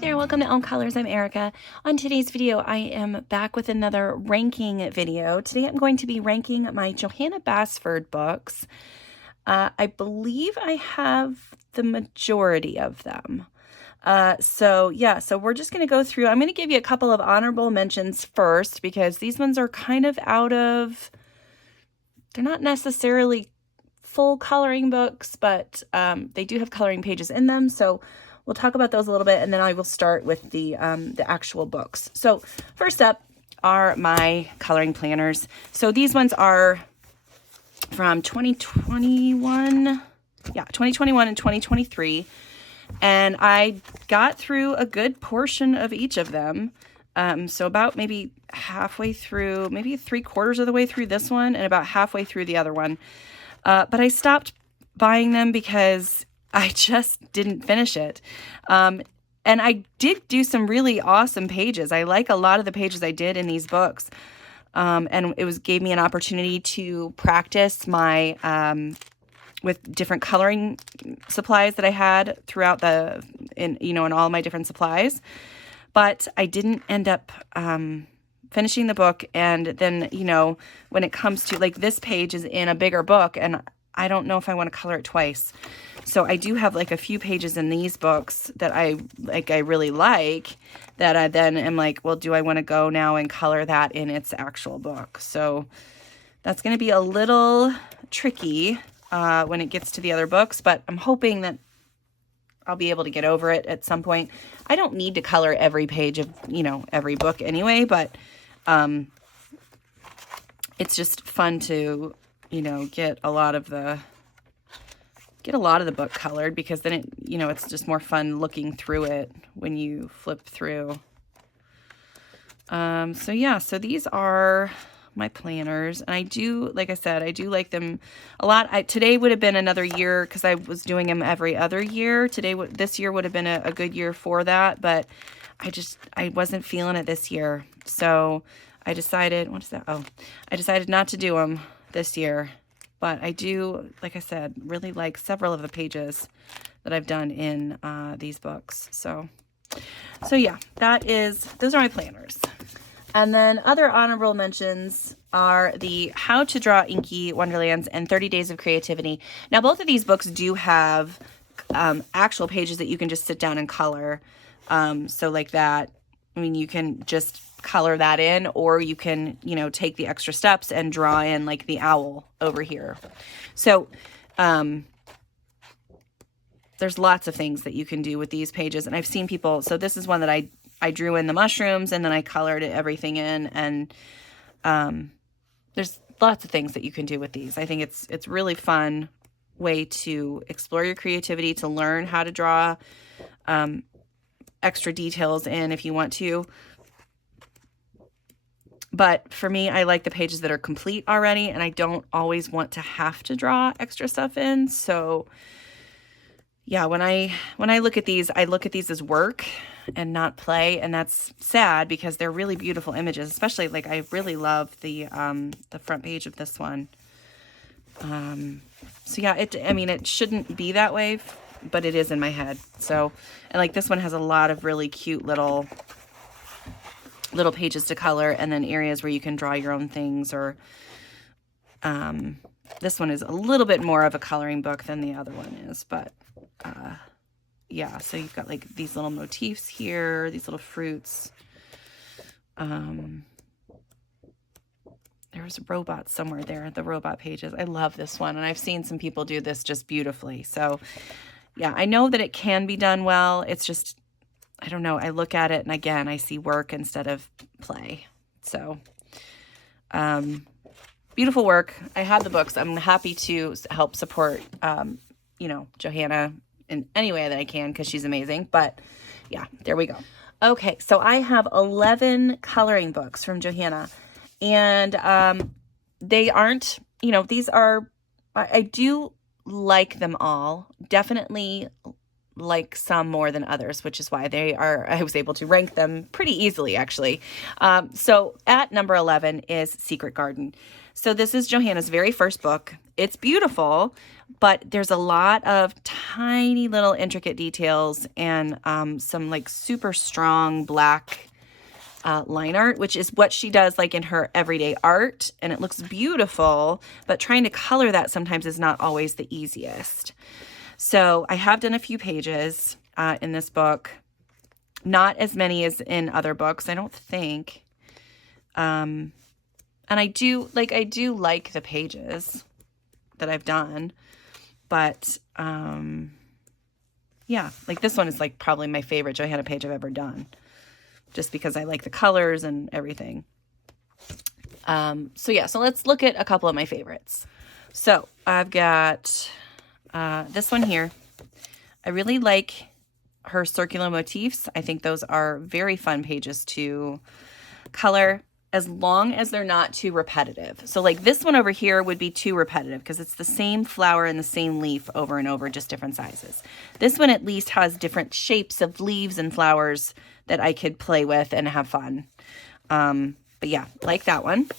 there, welcome to Elm Colors. I'm Erica. On today's video, I am back with another ranking video. Today I'm going to be ranking my Johanna Basford books. I believe I have the majority of them. So we're just going to go through. I'm going to give you a couple of honorable mentions first because these ones are kind of they're not necessarily full coloring books, but they do have coloring pages in them. So we'll talk about those a little bit, and then I will start with the actual books. So first up are my coloring planners. So these ones are from 2021. Yeah, 2021 and 2023. And I got through a good portion of each of them. So about maybe halfway through, maybe 3/4 of the way through this one and about halfway through the other one. But I stopped buying them because I just didn't finish it. And I did do some really awesome pages. I like a lot of the pages I did in these books. And it gave me an opportunity to practice my, with different coloring supplies that I had throughout in all my different supplies. But I didn't end up, finishing the book. And then, when it comes to like this page is in a bigger book and I don't know if I want to color it twice. So I do have like a few pages in these books that I really like that I then am like, well, do I want to go now and color that in its actual book? So that's going to be a little tricky when it gets to the other books, but I'm hoping that I'll be able to get over it at some point. I don't need to color every page of, every book anyway, but it's just fun to, get a lot of the book colored, because then it's just more fun looking through it when you flip through. So these are my planners, and I do, like I said, I do like them a lot. Today would have been another year because I was doing them every other year. This year would have been a good year for that, but I wasn't feeling it this year. So I decided, I decided not to do them this year. But I do, like I said, really like several of the pages that I've done in these books. So yeah, those are my planners. And then other honorable mentions are the How to Draw Inky Wonderlands and 30 Days of Creativity. Now, both of these books do have actual pages that you can just sit down and color. So like that, you can just color that in, or you can, take the extra steps and draw in like the owl over here. So, there's lots of things that you can do with these pages. And I've seen people, so this is one that I drew in the mushrooms and then I colored everything in, and, there's lots of things that you can do with these. I think it's really fun way to explore your creativity, to learn how to draw, extra details in if you want to. But for me, I like the pages that are complete already, and I don't always want to have to draw extra stuff in. So yeah, when I look at these, I look at these as work and not play, and that's sad because they're really beautiful images. Especially, like, I really love the front page of this one. So yeah, it shouldn't be that way, but it is in my head. So, and like this one has a lot of really cute little pages to color, and then areas where you can draw your own things, or this one is a little bit more of a coloring book than the other one is, but yeah, so you've got like these little motifs here, these little fruits. There's robots somewhere there, the robot pages. I love this one, and I've seen some people do this just beautifully. So yeah, I know that it can be done well. It's just, I don't know. I look at it and again, I see work instead of play. So, beautiful work. I have the books. I'm happy to help support, Johanna in any way that I can, because she's amazing. But yeah, there we go. Okay. So I have 11 coloring books from Johanna, and, they aren't, these are, I do like them all. Definitely like some more than others, which is why I was able to rank them pretty easily, actually. So at number 11 is Secret Garden. So this is Johanna's very first book. It's beautiful, but there's a lot of tiny little intricate details and some like super strong black line art, which is what she does like in her everyday art, and it looks beautiful, but trying to color that sometimes is not always the easiest. So I have done a few pages in this book, not as many as in other books, I don't think. And I do like the pages that I've done, but yeah, like this one is like probably my favorite Johanna page I've ever done, just because I like the colors and everything. So yeah, so let's look at a couple of my favorites. So I've got this one here. I really like her circular motifs. I think those are very fun pages to color, as long as they're not too repetitive. So like this one over here would be too repetitive because it's the same flower and the same leaf over and over, just different sizes. This one at least has different shapes of leaves and flowers that I could play with and have fun. But yeah, like that one.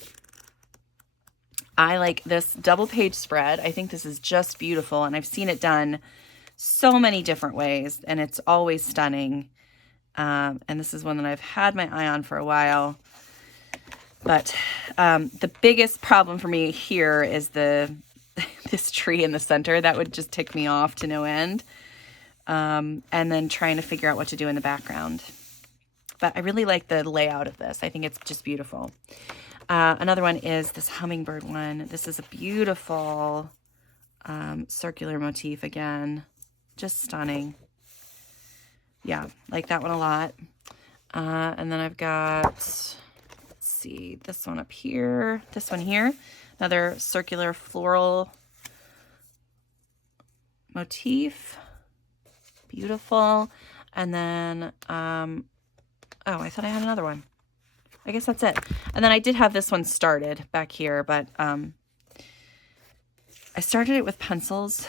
I like this double page spread. I think this is just beautiful, and I've seen it done so many different ways, and it's always stunning. And this is one that I've had my eye on for a while. But the biggest problem for me here is this tree in the center. That would just tick me off to no end. And then trying to figure out what to do in the background. But I really like the layout of this. I think it's just beautiful. Another one is this hummingbird one. This is a beautiful circular motif again. Just stunning. Yeah, like that one a lot. And then I've got... see this one up here, this one here, another circular floral motif, beautiful. And then oh, I thought I had another one. I guess that's it. And then I did have this one started back here, but I started it with pencils,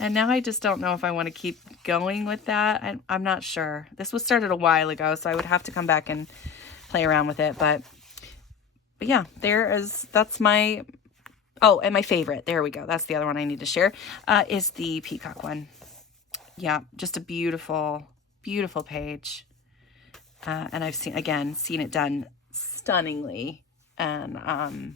and now I just don't know if I want to keep going with that. I'm not sure. This was started a while ago, so I would have to come back and play around with it, but yeah, that's my, oh, and my favorite, there we go, that's the other one I need to share, is the peacock one. Yeah, just a beautiful, beautiful page, and I've seen it done stunningly, and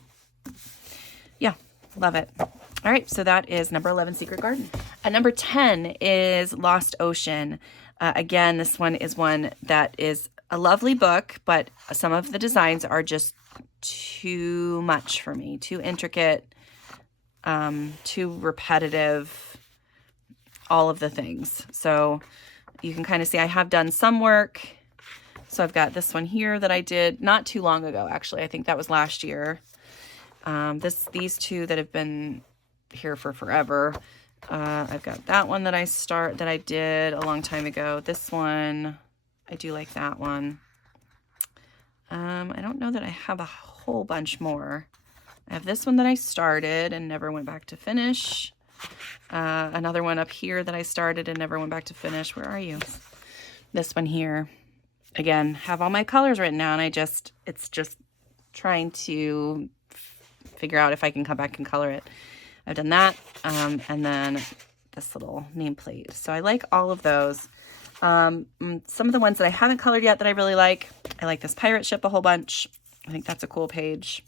yeah, love it. All right, so that is number 11, Secret Garden. And number 10 is Lost Ocean. Again, this one is one that is a lovely book, but some of the designs are just too much for me, too intricate, too repetitive, all of the things. So you can kind of see I have done some work. So I've got this one here that I did not too long ago, actually. I think that was last year. These two that have been here for forever. I've got that one that I did a long time ago. This one, I do like that one. I don't know that I have a whole bunch more. I have this one that I started and never went back to finish. Another one up here that I started and never went back to finish. Where are you? This one here. Again, have all my colors written down. It's just trying to figure out if I can come back and color it. I've done that. And then this little nameplate. So I like all of those. Some of the ones that I haven't colored yet that I really like. I like this pirate ship a whole bunch. I think that's a cool page.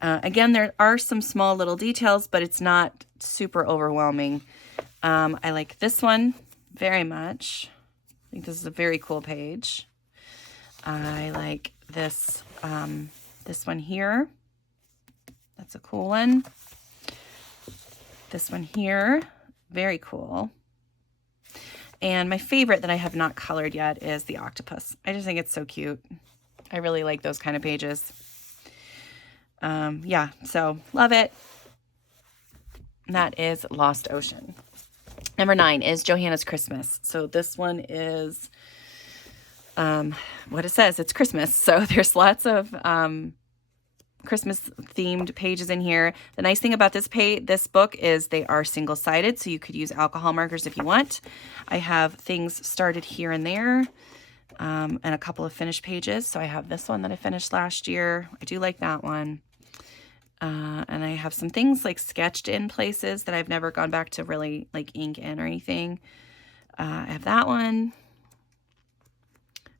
Again, there are some small little details, but it's not super overwhelming. I like this one very much. I think this is a very cool page. I like this, this one here. That's a cool one. This one here, very cool. And my favorite that I have not colored yet is the octopus. I just think it's so cute. I really like those kind of pages. Yeah, so love it. That is Lost Ocean. Number 9 is Johanna's Christmas. So this one is what it says. It's Christmas. So there's lots of Christmas themed pages in here. The nice thing about this book is they are single-sided, so you could use alcohol markers if you want. I have things started here and there. and a couple of finished pages. So I have this one that I finished last year. I do like that one. And I have some things like sketched in places that I've never gone back to really like ink in or anything. I have that one.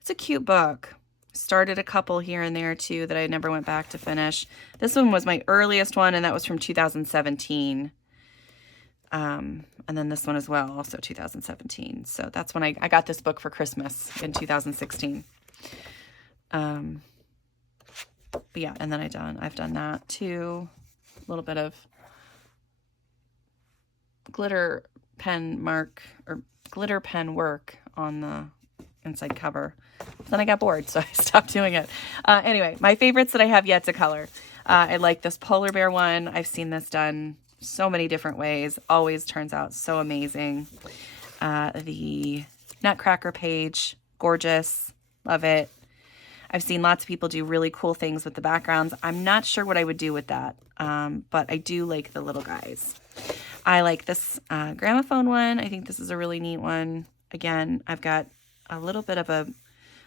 It's a cute book. Started a couple here and there too that I never went back to finish. This one was my earliest one, and that was from 2017. And then this one as well, also 2017. So that's when I got this book for Christmas in 2016. But yeah, and then I've done that too. A little bit of glitter pen work on the inside cover. Then I got bored, so I stopped doing it. Anyway, my favorites that I have yet to color. I like this polar bear one. I've seen this done so many different ways. Always turns out so amazing. The Nutcracker page, gorgeous. Love it. I've seen lots of people do really cool things with the backgrounds. I'm not sure what I would do with that, but I do like the little guys. I like this gramophone one. I think this is a really neat one. Again, I've got a little bit of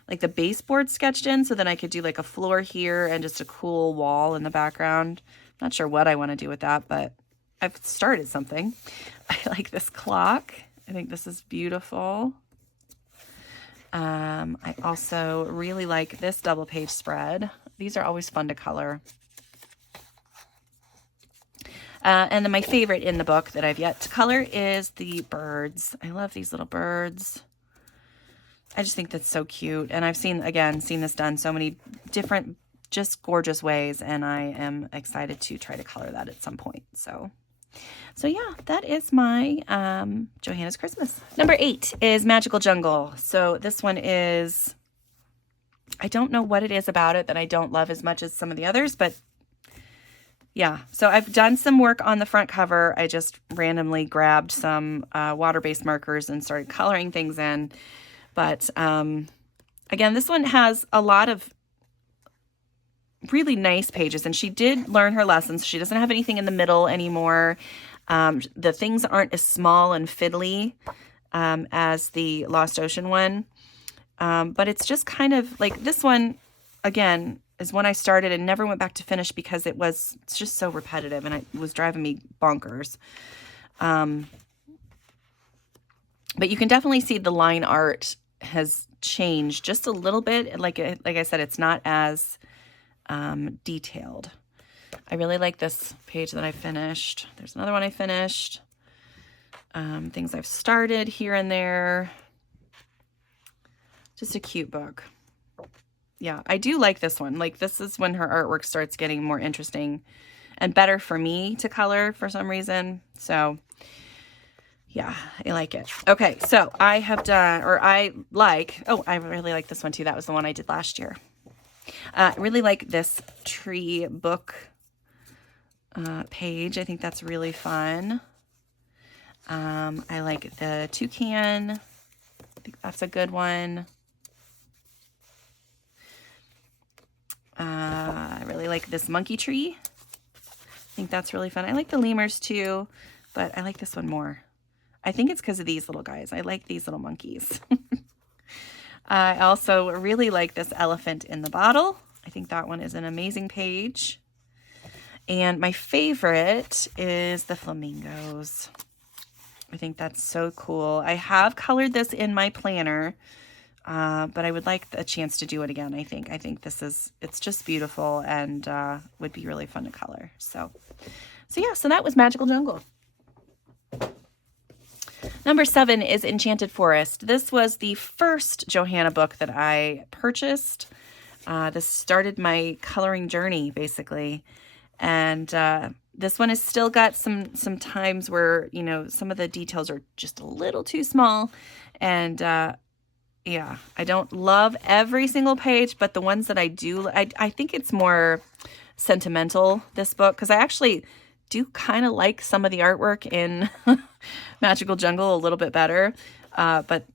like the baseboard sketched in, so then I could do like a floor here and just a cool wall in the background. Not sure what I want to do with that, but I've started something. I like this clock. I think this is beautiful. I also really like this double page spread. These are always fun to color. And then my favorite in the book that I've yet to color is the birds. I love these little birds. I just think that's so cute. And I've seen this done so many different, just gorgeous ways. And I am excited to try to color that at some point. So yeah, that is my Johanna's Christmas. Number 8 is Magical Jungle. So this one is, I don't know what it is about it that I don't love as much as some of the others, but yeah. So I've done some work on the front cover. I just randomly grabbed some water-based markers and started coloring things in. But again, this one has a lot of really nice pages, and she did learn her lessons. She doesn't have anything in the middle anymore. The things aren't as small and fiddly as the Lost Ocean one. But it's just kind of like this one, again, is when I started and never went back to finish because it's just so repetitive and it was driving me bonkers. But you can definitely see the line art has changed just a little bit. Like I said, it's not as detailed. I really like this page that I finished. There's another one I finished. Things I've started here and there. Just a cute book. Yeah, I do like this one. Like, this is when her artwork starts getting more interesting and better for me to color for some reason. So yeah, I like it. Okay, so I really like this one too. That was the one I did last year. I really like this tree book page. I think that's really fun. I like the toucan. I think that's a good one. I really like this monkey tree. I think that's really fun. I like the lemurs too, but I like this one more. I think it's because of these little guys. I like these little monkeys. I also really like this elephant in the bottle. I think that one is an amazing page. And my favorite is the flamingos. I think that's so cool. I have colored this in my planner, but I would like a chance to do it again, I think. I think it's just beautiful and would be really fun to color. So yeah, so that was Magical Jungle. Number 7 is Enchanted Forest. This was the first Johanna book that I purchased. This started my coloring journey, basically. And this one has still got some times where, you know, some of the details are just a little too small. And yeah, I don't love every single page, but the ones that I do, I think it's more sentimental, this book, because I actually do kind of like some of the artwork in Magical Jungle a little bit better. But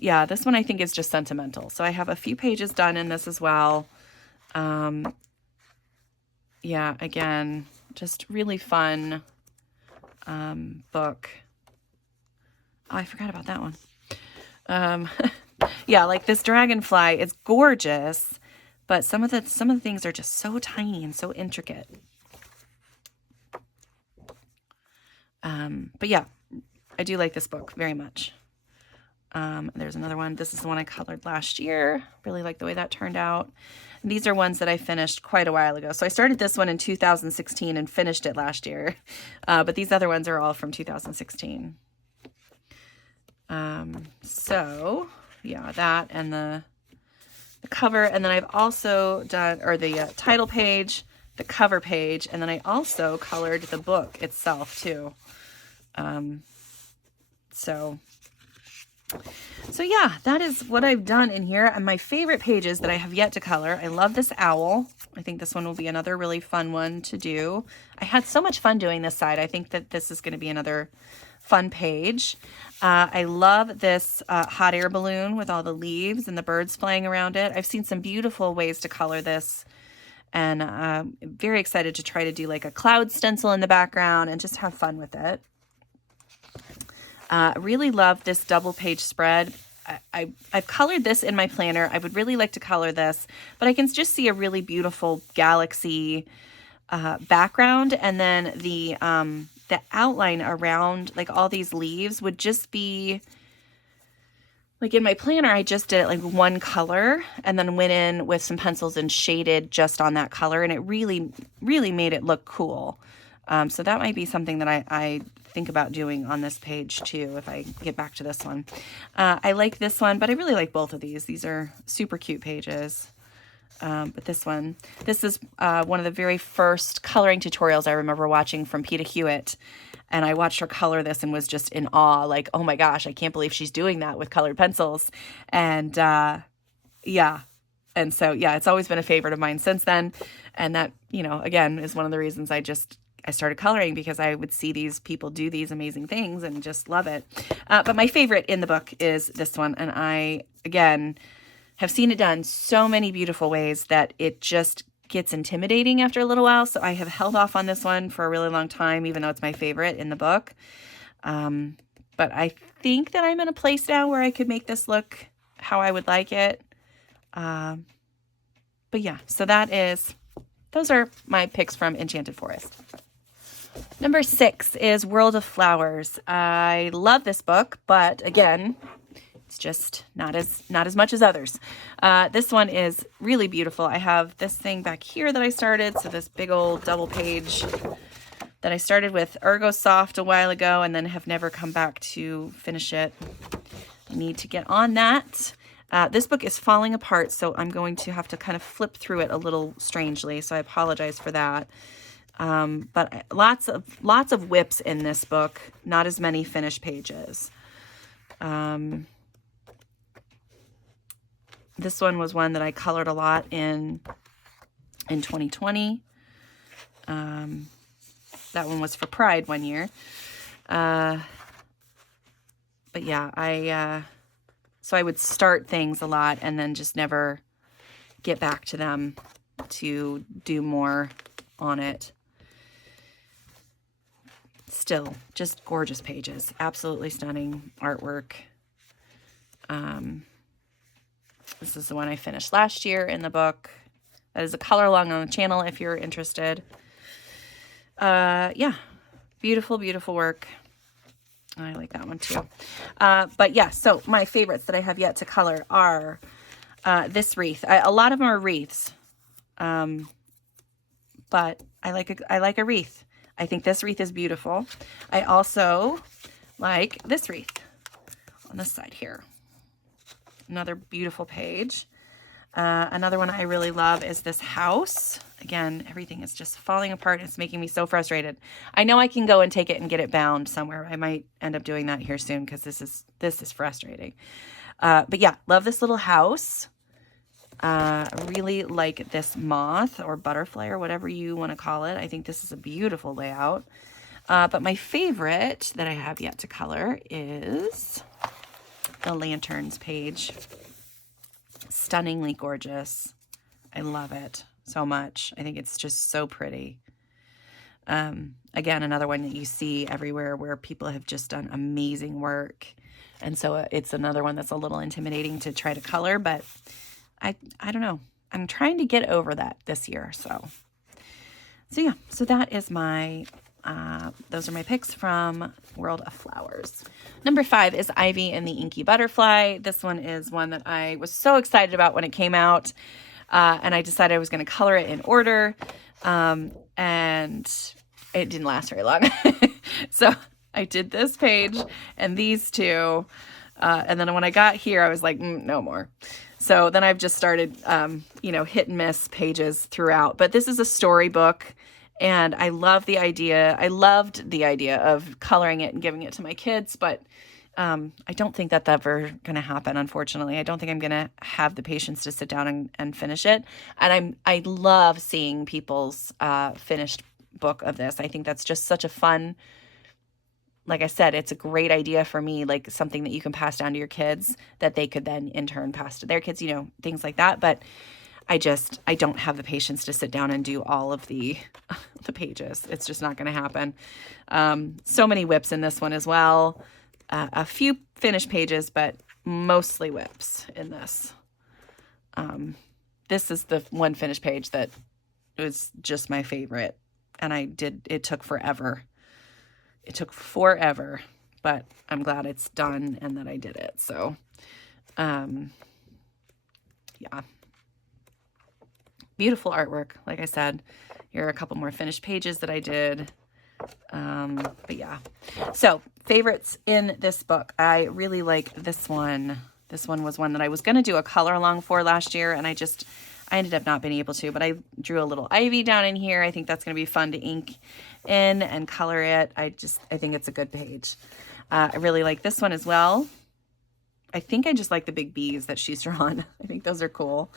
yeah, this one I think is just sentimental. So I have a few pages done in this as well. Yeah, again, just really fun book. Oh, I forgot about that one. Yeah, like this dragonfly, it's gorgeous, but some of the things are just so tiny and so intricate. But yeah, I do like this book very much. There's another one. This is the one I colored last year. Really like the way that turned out. And these are ones that I finished quite a while ago. So I started this one in 2016 and finished it last year. But these other ones are all from 2016. So yeah, that and the cover. And then I've also done, or the title page, the cover page, and then I also colored the book itself too. So yeah, that is what I've done in here. And my favorite pages that I have yet to color. I love this owl. I think this one will be another really fun one to do. I had so much fun doing this side. I think that this is going to be another fun page. I love this hot air balloon with all the leaves and the birds flying around it. I've seen some beautiful ways to color this. And I'm very excited to try to do like a cloud stencil in the background and just have fun with it. Really love this double page spread. I've colored this in my planner. I would really like to color this, but I can just see a really beautiful galaxy background, and then the outline around like all these leaves would just be like in my planner. I just did it like one color and then went in with some pencils and shaded just on that color, and it really, really made it look cool. So that might be something that I think about doing on this page too, if I get back to this one. I like this one, but I really like both of these. These are super cute pages. But this is one of the very first coloring tutorials I remember watching from Peta Hewitt. And I watched her color this and was just in awe, like, oh my gosh, I can't believe she's doing that with colored pencils. And yeah. And so, yeah, it's always been a favorite of mine since then. And that, again, is one of the reasons I started coloring, because I would see these people do these amazing things and just love it. But my favorite in the book is this one. And I, again, have seen it done so many beautiful ways that it just gets intimidating after a little while. So I have held off on this one for a really long time, even though it's my favorite in the book. But I think that I'm in a place now where I could make this look how I would like it. But yeah, so those are my picks from Enchanted Forest. Number 6 is World of Flowers. I love this book, but again, it's just not as much as others. This one is really beautiful. I have this thing back here that I started. So this big old double page that I started with Ergo Soft a while ago and then have never come back to finish it. I need to get on that. This book is falling apart, so I'm going to have to kind of flip through it a little strangely. So I apologize for that. But lots of whips in this book, not as many finished pages. This one was one that I colored a lot in 2020. That one was for Pride one year. But yeah, so I would start things a lot and then just never get back to them to do more on it. Still, just gorgeous pages. Absolutely stunning artwork. This is the one I finished last year in the book. That is a color along on the channel if you're interested. Yeah, beautiful, beautiful work. I like that one too. But yeah, so my favorites that I have yet to color are this wreath. A lot of them are wreaths, but I like a wreath. I think this wreath is beautiful. I also like this wreath on this side here. Another beautiful page. Another one I really love is this house. Again, everything is just falling apart. It's making me so frustrated. I know I can go and take it and get it bound somewhere. I might end up doing that here soon because this is frustrating. But yeah, love this little house. Really like this moth or butterfly or whatever you want to call it. I think this is a beautiful layout. But my favorite that I have yet to color is the lanterns page. Stunningly gorgeous. I love it so much. I think it's just so pretty. Again, another one that you see everywhere where people have just done amazing work. And so it's another one that's a little intimidating to try to color, but I don't know. I'm trying to get over that this year. So yeah, so that is my, those are my picks from World of Flowers. Number 5 is Ivy and the Inky Butterfly. This one is one that I was so excited about when it came out. And I decided I was going to color it in order. And it didn't last very long. So I did this page and these two. And then when I got here, I was like, no more. So then I've just started, hit and miss pages throughout. But this is a storybook, and I love the idea. I loved the idea of coloring it and giving it to my kids, but I don't think that's ever going to happen, unfortunately. I don't think I'm going to have the patience to sit down and finish it. And I love seeing people's finished book of this. I think that's just such a fun, like I said, it's a great idea for me, like something that you can pass down to your kids that they could then in turn pass to their kids, things like that. But I don't have the patience to sit down and do all of the pages. It's just not going to happen. So many whips in this one as well. A few finished pages, but mostly whips in this. This is the one finished page that was just my favorite. And it took forever. It took forever, but I'm glad it's done and that I did it. So, yeah. Beautiful artwork. Like I said, here are a couple more finished pages that I did. But yeah. So, favorites in this book. I really like this one. This one was one that I was going to do a color along for last year, and I ended up not being able to, but I drew a little ivy down in here. I think that's going to be fun to ink in and color it. I think it's a good page. I really like this one as well. I think I just like the big bees that she's drawn. I think those are cool.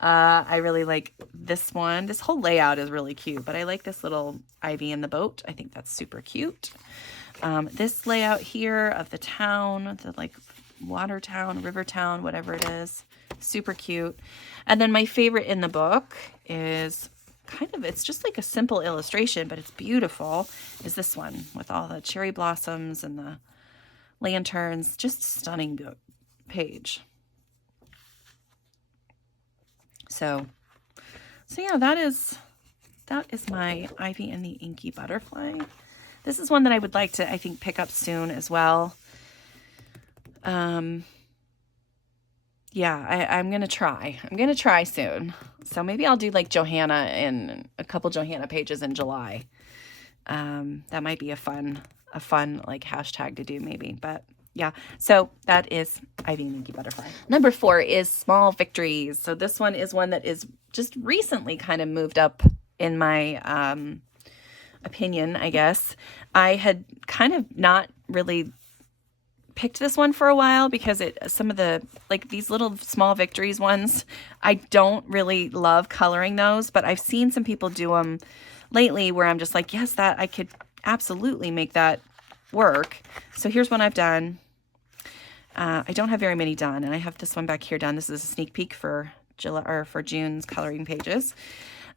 I really like this one. This whole layout is really cute, but I like this little ivy in the boat. I think that's super cute. This layout here of the town, the like water town, river town, whatever it is, super cute. And then my favorite in the book is it's just like a simple illustration, but it's beautiful, is this one with all the cherry blossoms and the lanterns. Just stunning page. So yeah, that is my Ivy and the Inky Butterfly. This is one that I would like to, I think, pick up soon as well. Yeah, I'm going to try. I'm going to try soon. So maybe I'll do like Johanna and a couple Johanna pages in July. That might be a fun like hashtag to do maybe, but yeah. So that is Ivy and Inky Butterfly. Number 4 is Small Victories. So this one is one that is just recently kind of moved up in my opinion, I guess. I had kind of not really picked this one for a while because some of the, like these little Small Victories ones, I don't really love coloring those, but I've seen some people do them lately where I'm just like, yes, that I could absolutely make that work. So here's one I've done. I don't have very many done, and I have this one back here done. This is a sneak peek for July or for June's coloring pages.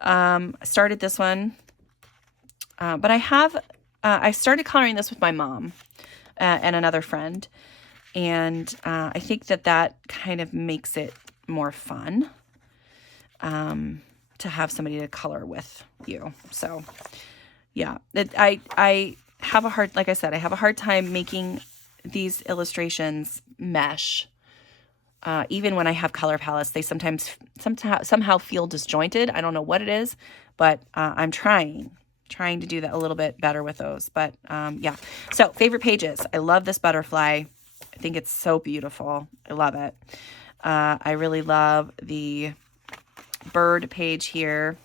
I started this one, but I started coloring this with my mom and another friend, and I think that kind of makes it more fun to have somebody to color with you. So yeah, I have a hard, like I said, I have a hard time making these illustrations mesh. Even when I have color palettes, they somehow feel disjointed. I don't know what it is, but I'm trying to do that a little bit better with those. But yeah, so favorite pages. I love this butterfly. I think it's so beautiful. I love it. I really love the bird page here.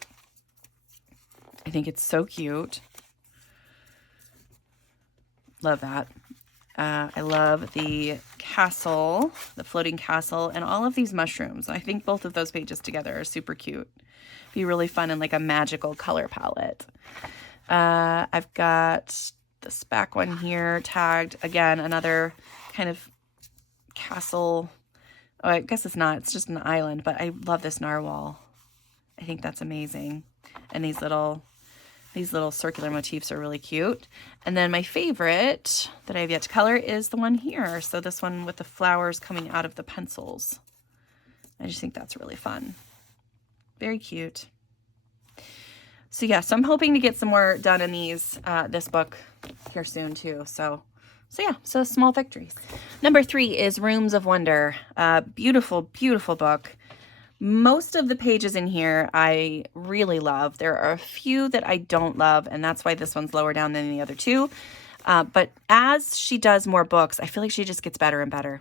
I think it's so cute. Love that. I love the castle, the floating castle, and all of these mushrooms. I think both of those pages together are super cute. Be really fun in like a magical color palette. I've got this back one here tagged. Again, another kind of castle. Oh, I guess it's not. It's just an island, but I love this narwhal. I think that's amazing. And these little These little circular motifs are really cute. And then my favorite that I have yet to color is the one here. So this one with the flowers coming out of the pencils. I just think that's really fun. Very cute. So yeah, so I'm hoping to get some more done in these, this book here soon too. So yeah, so small victories. Number 3 is Rooms of Wonder. Beautiful, beautiful book. Most of the pages in here I really love. There are a few that I don't love, and that's why this one's lower down than the other two. But as she does more books, I feel like she just gets better and better.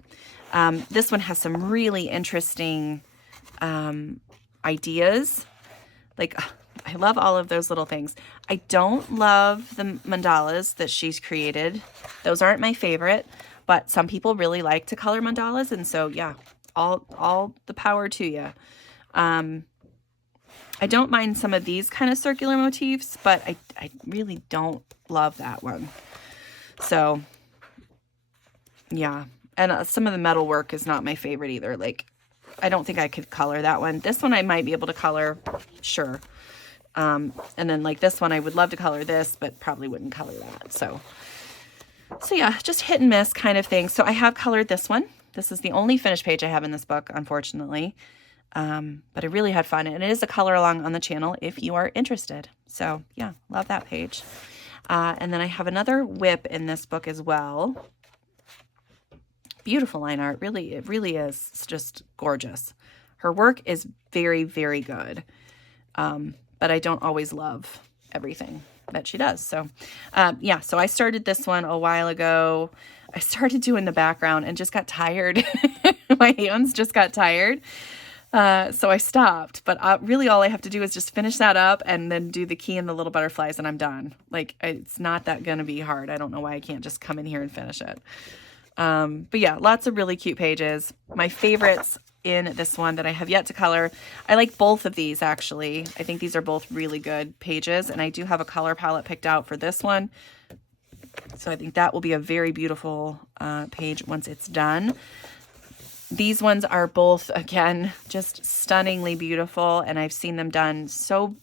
This one has some really interesting ideas. Like, I love all of those little things. I don't love the mandalas that she's created. Those aren't my favorite, but some people really like to color mandalas, and so yeah, all the power to you. I don't mind some of these kind of circular motifs, but I really don't love that one. So yeah, and some of the metal work is not my favorite either. Like, I don't think I could color that one. This one I might be able to color, sure. And then like this one, I would love to color this, but probably wouldn't color that. So yeah, just hit and miss kind of thing. So I have colored this one. This is the only finished page I have in this book, unfortunately. But I really had fun, and it is a color along on the channel if you are interested. So yeah, love that page. And then I have another whip in this book as well. Beautiful line art. Really, it really is. It's just gorgeous. Her work is very, very good. But I don't always love everything that she does. So, yeah, so I started this one a while ago. I started doing the background and just got tired. My hands just got tired. So I stopped, but really all I have to do is just finish that up and then do the key and the little butterflies and I'm done. Like, it's not that going to be hard. I don't know why I can't just come in here and finish it. But yeah, lots of really cute pages. My favorites in this one that I have yet to color. I like both of these actually. I think these are both really good pages, and I do have a color palette picked out for this one. So I think that will be a very beautiful page once it's done. These ones are both, again, just stunningly beautiful, and I've seen them done so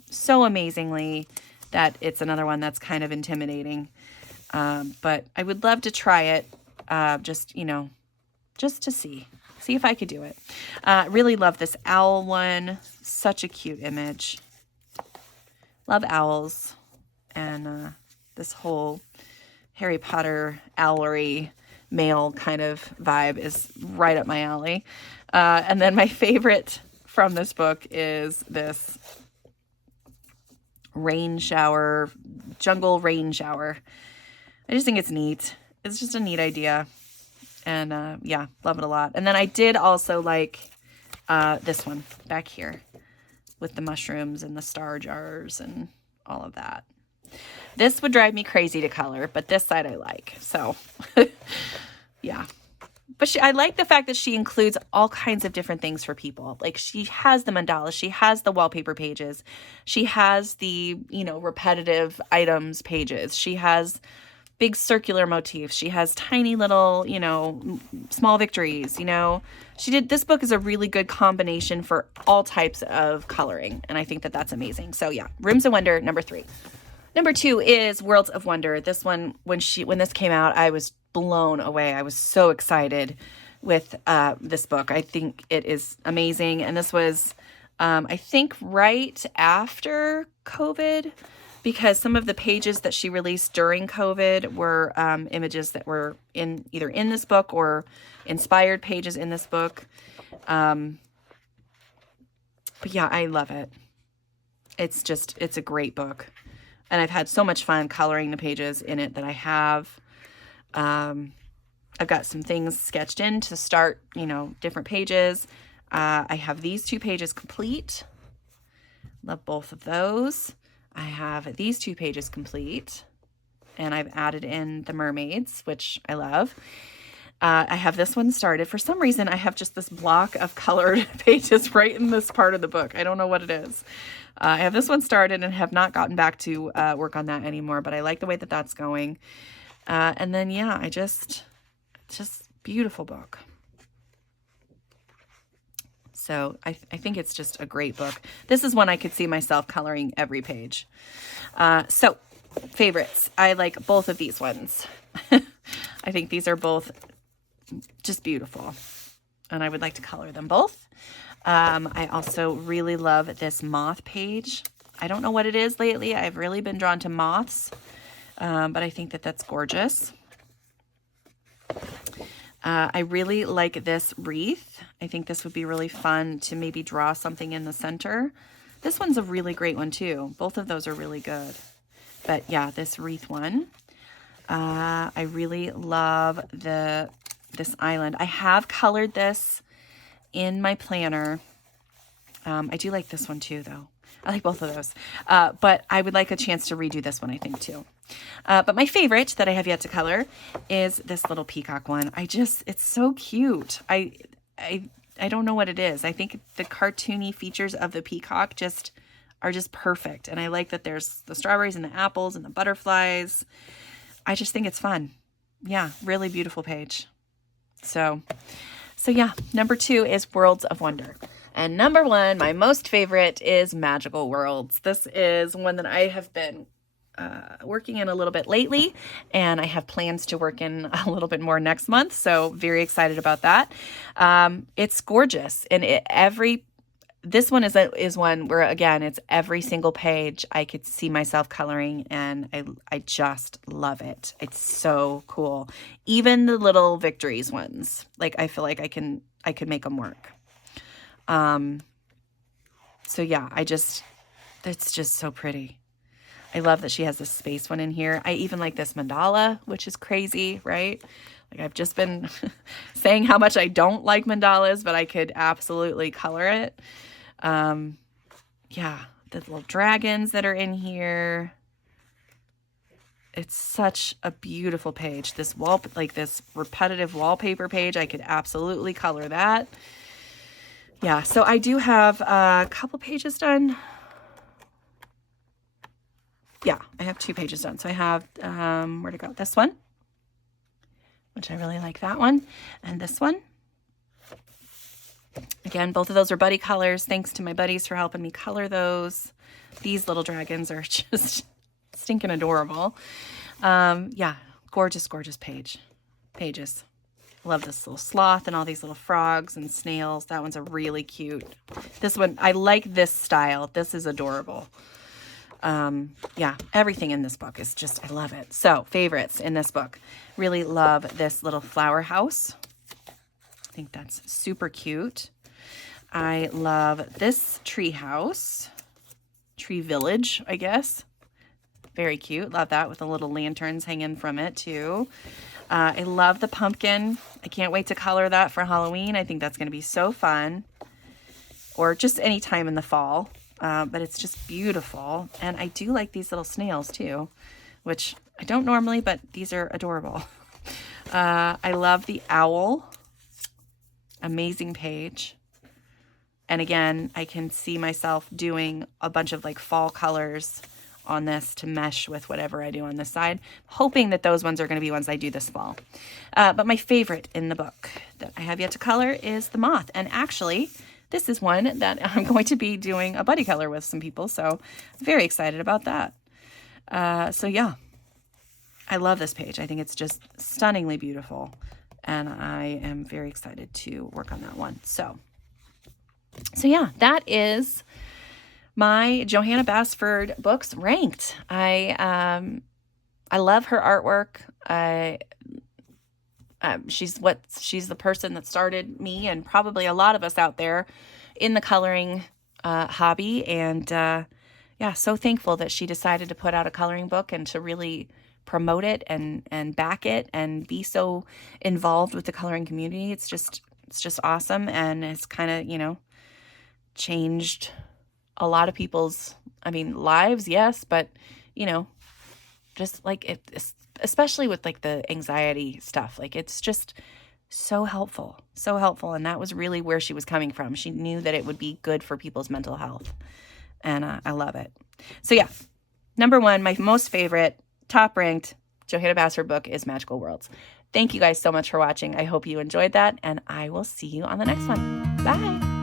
amazingly that it's another one that's kind of intimidating. But I would love to try it, just to see if I could do it. Really love this owl one. Such a cute image. Love owls. And this whole Harry Potter owlery male kind of vibe is right up my alley. And then my favorite from this book is this rain shower, jungle rain shower. I just think it's neat. It's just a neat idea. And yeah, love it a lot. And then I did also like this one back here with the mushrooms and the star jars and all of that. This would drive me crazy to color, but this side I like. So yeah. But I like the fact that she includes all kinds of different things for people. Like, she has the mandalas, she has the wallpaper pages, she has the, repetitive items pages, she has big circular motifs, she has tiny little, small victories, this book is a really good combination for all types of coloring, and I think that that's amazing. So yeah, Rooms of Wonder, number 3. Number 2 is Worlds of Wonder. This one, when this came out, I was blown away. I was so excited with this book. I think it is amazing, and this was, I think, right after COVID, because some of the pages that she released during COVID were images that were either in this book or inspired pages in this book. But yeah, I love it. It's a great book. And I've had so much fun coloring the pages in it that I have. I've got some things sketched in to start, different pages. I have these 2 pages complete. Love both of those. I have these 2 pages complete, and I've added in the mermaids, which I love. I have this one started. For some reason, I have just this block of colored pages right in this part of the book. I don't know what it is. I have this one started and have not gotten back to work on that anymore, but I like the way that that's going. And then, yeah, just beautiful book. So I think it's just a great book. This is one I could see myself coloring every page. So favorites. I like both of these ones. I think these are both just beautiful, and I would like to color them both. I also really love this moth page. I don't know what it is lately. I've really been drawn to moths, but I think that that's gorgeous. I really like this wreath. I think this would be really fun to maybe draw something in the center. This one's a really great one too. Both of those are really good. But yeah, this wreath one. I really love this island. I have colored this in my planner. I do like this one too, though. I like both of those. But I would like a chance to redo this one, I think, too. But my favorite that I have yet to color is this little peacock one. It's so cute. I don't know what it is. I think the cartoony features of the peacock are just perfect. And I like that there's the strawberries and the apples and the butterflies. I just think it's fun. Yeah, really beautiful page. So yeah, number 2 is Worlds of Wonder. And number 1, my most favorite, is Magical Worlds. This is one that I have been working in a little bit lately, and I have plans to work in a little bit more next month. So very excited about that. It's gorgeous, and this one is one where, again, it's every single page I could see myself coloring, and I just love it. It's so cool. Even the little victories ones, like, I feel like I could make them work. So yeah, it's just so pretty. I love that she has this space one in here. I even like this mandala, which is crazy, right? Like, I've just been saying how much I don't like mandalas, but I could absolutely color it. Yeah, the little dragons that are in here. It's such a beautiful page. This repetitive wallpaper page, I could absolutely color that. Yeah, so I do have a couple pages done. Yeah, I have 2 pages done. So I have, where to go? This one, which I really like that one, and this one. Again, both of those are buddy colors. Thanks to my buddies for helping me color those. These little dragons are just stinking adorable. Yeah, gorgeous, gorgeous pages. Love this little sloth and all these little frogs and snails. That one's a really cute. This one, I like this style. This is adorable. Yeah, everything in this book is just, I love it. So, favorites in this book. Really love this little flower house. I think that's super cute. I love this tree house. Tree village, I guess. Very cute. Love that, with the little lanterns hanging from it too. I love the pumpkin. I can't wait to color that for Halloween. I think that's going to be so fun. Or just any time in the fall. But it's just beautiful. And I do like these little snails too, which I don't normally, but these are adorable. I love the owl. Amazing page. And again, I can see myself doing a bunch of like fall colors on this to mesh with whatever I do on this side, hoping that those ones are going to be ones I do this fall. But my favorite in the book that I have yet to color is the moth. And actually, this is one that I'm going to be doing a buddy color with some people, so very excited about that. So yeah, I love this page. I think it's just stunningly beautiful, and I am very excited to work on that one. So yeah, that is my Johanna Basford books ranked. I love her artwork. She's the person that started me, and probably a lot of us out there, in the coloring hobby. And yeah, so thankful that she decided to put out a coloring book and to really promote it and back it and be so involved with the coloring community. It's just awesome, and it's kind of, changed a lot of people's, lives, yes, but, just like it, especially with like the anxiety stuff, like it's just so helpful. And that was really where she was coming from. She knew that it would be good for people's mental health, and I love it. So yeah, number 1, my most favorite, top ranked Johanna Basford book is Magical Worlds. Thank you guys so much for watching. I hope you enjoyed that, and I will see you on the next one. Bye.